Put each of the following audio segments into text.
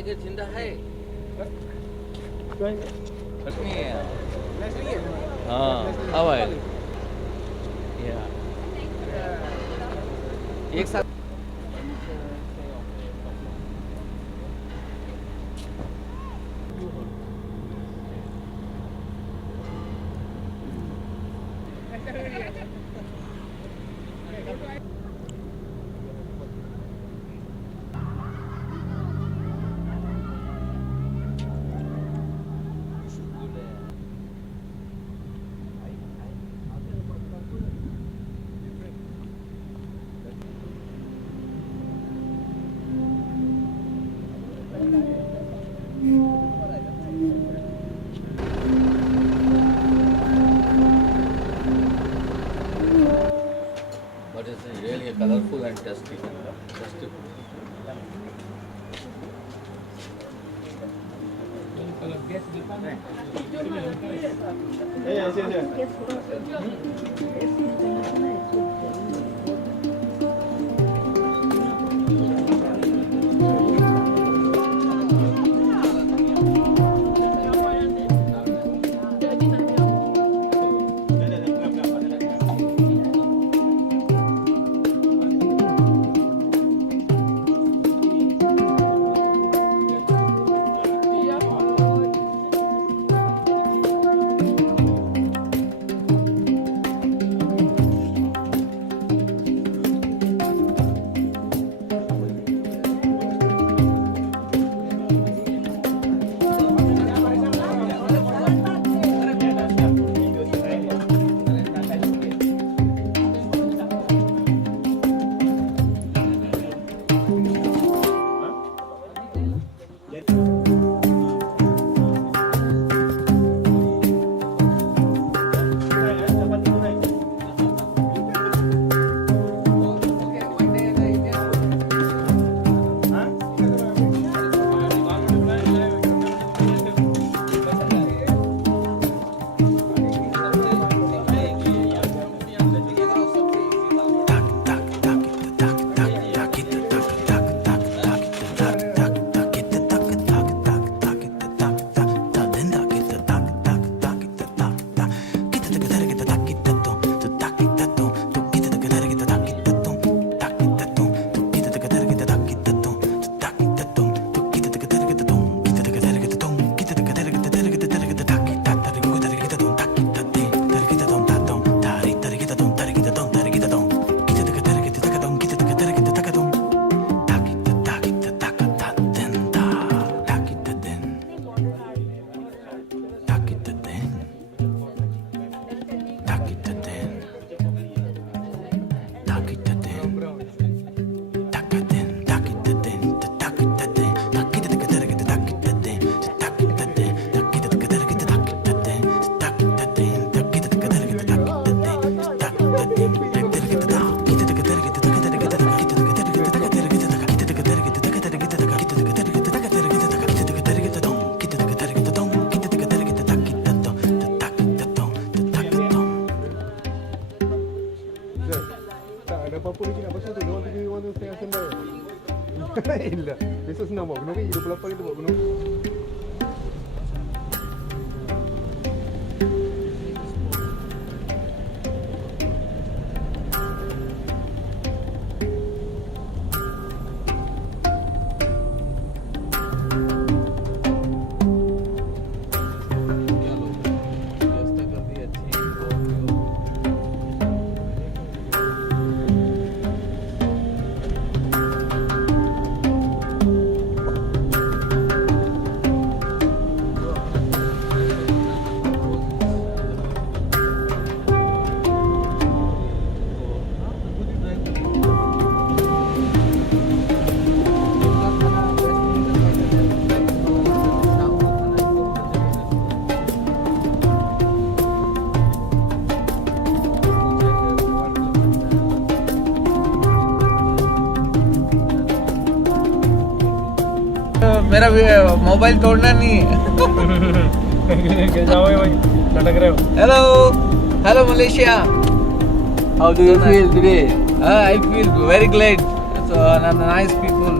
Tiger जिंदा है नहीं है हाँ अब आए एक साथ but it's really colorful and tasty. ಇಲ್ಲ besok senang bawa gunung ni 28 kita bawa gunung. मेरा मोबाइल तोड़ना नहीं है। Hello, hello Malaysia. How do you feel today? I feel very glad. So nice people,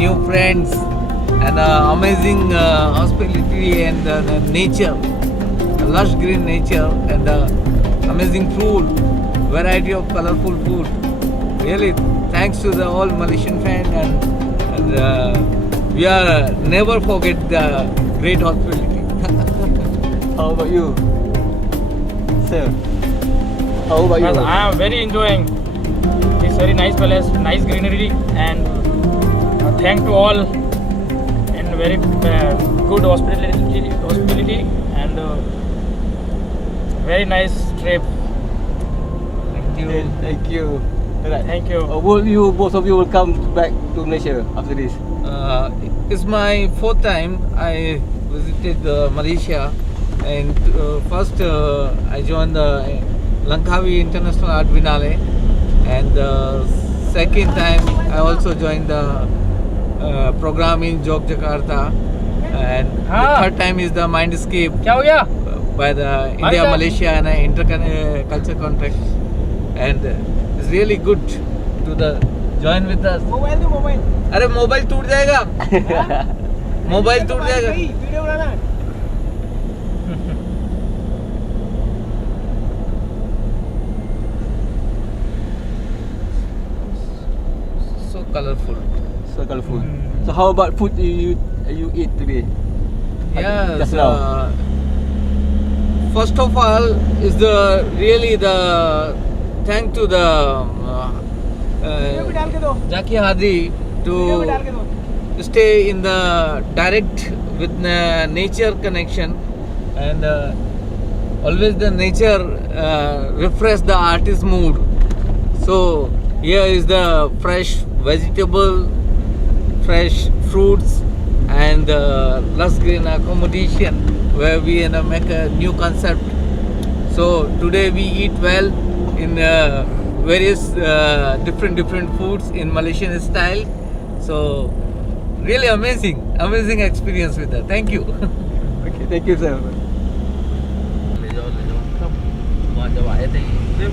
new friends, and amazing hospitality and the nature, lush green nature and amazing food, variety of colorful food. Really, thanks to the all Malaysian fans and we are never forget the great hospitality. How about you, sir? How about you? Well, I am very enjoying this very nice palace, nice greenery, and thank to all and very good hospitality and very nice trip. Thank you. Thank you. Alright. Thank you. Will you, both of you, will come back to Malaysia after this? It's my fourth time I visited Malaysia, and first I joined the Langkawi International Art Biennale, and second time I also joined the program in Yogyakarta, and the third time is the MindScape क्या हो गया? by the India, Malaysia and Inter.Cultural contract, and it's really good to the join with us. अरे mobile टूट जाएगा mobile टूट जाएगा video बनाना है so colorful. So colorful. So how about food you eat today? Yeah, Just now. First of all is the really the thank to the video भी डाल के दो Jaki Hadi वीडियो भी डाल के to दो stay in the direct with nature connection, and always the nature refresh the artist mood. So here is the fresh vegetable, fresh fruits, and lush green accommodation where we make a new concept. So today we eat well in various different foods in Malaysian style. So really amazing experience with that. Thank you. Okay, thank you, sir. ले जाओ कब वहाँ जब आए थे ये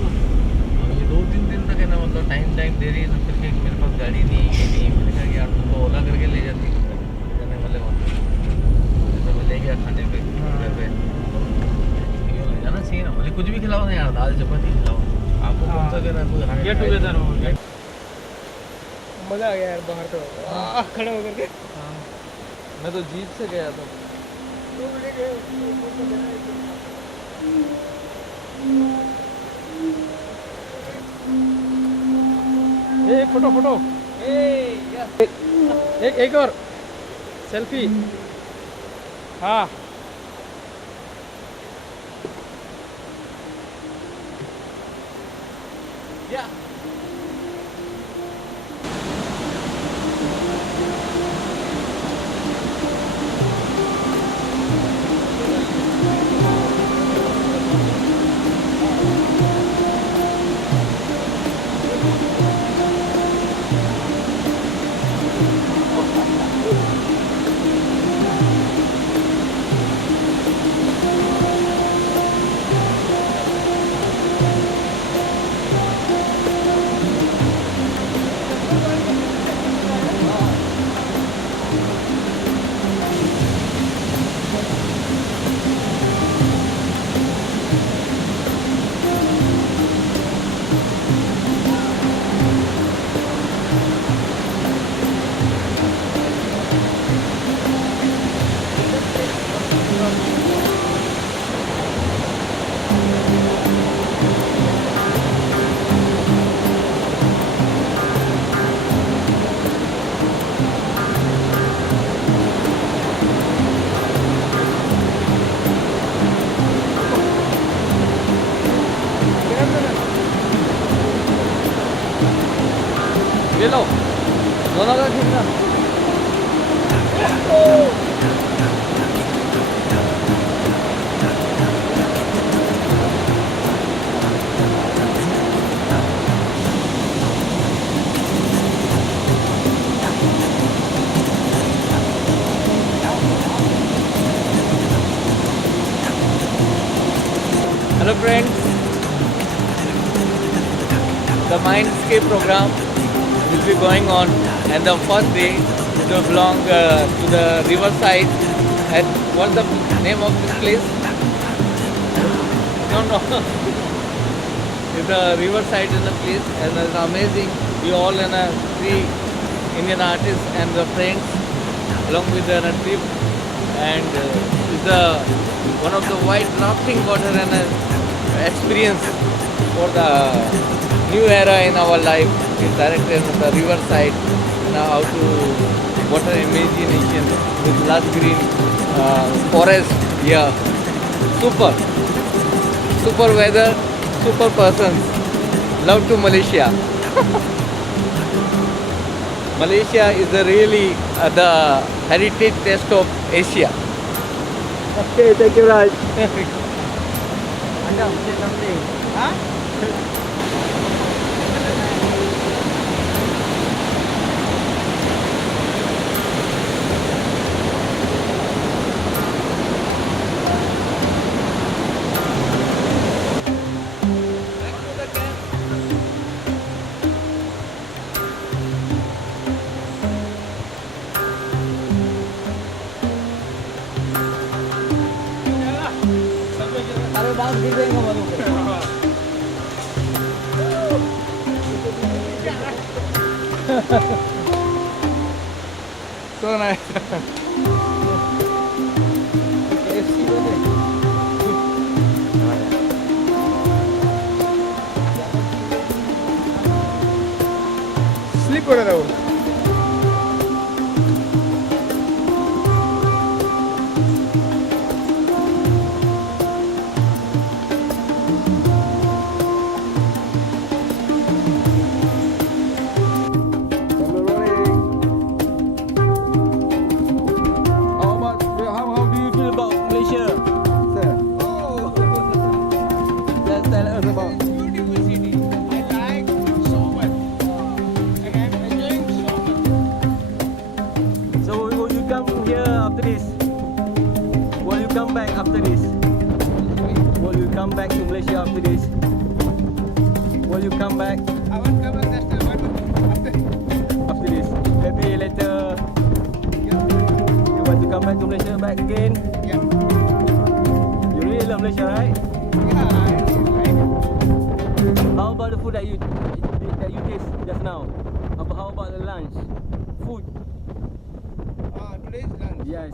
2-3 दिन तक है ना, मतलब टाइम दे रही है ना, फिर कि मेरे पास गाड़ी नहीं मैंने कहा कि यार तुमको ओला करके ले जाती जाने वाले वहाँ तो मैं ले गया खाने पे घर पे ये ले जाना चाहिए ना, बोले कुछ भी खिलाओ ना यार, दाल चपाती खिलाओ आपको, कौन सा कहना कोई Get together हो गया. मजा आ गया यार बाहर तो खड़े होकर के मैं तो जीप से गया था. एक फोटो एक और सेल्फी. हाँ Yeah. ले लो दोनों का खींचना. Hello friends, the MindScape program will be going on, and the first day belong to the riverside. At what's the name of this place? No, no. It's a riverside in the place, and it's amazing. We all in a three Indian artists and the friends along with a trip, and it's one of the white rafting water and experience for the new era in our life. It's directed on the riverside, how to water imagination with lush green forest. Yeah, super weather, super persons. Love to Malaysia. Malaysia is really the heritage test of Asia. Okay, thank you, Raj. Anda say something. Huh? Taruh bang di sini baru. So nice. KFC boleh. Sleep করে দাও How do you feel about Malaysia? Sir. Let's tell us about. beautiful city. I like so much. And I'm enjoying so much. So will you come here after this? Will you come back after this? Will you come back to Malaysia after this? Will you come back I won't come and just after this? Maybe later you want to come back to Malaysia back again? Yeah. You really love Malaysia, right? Yeah, I like it. How about the food that you taste just now? How about the lunch? Food? Today's lunch. Yes.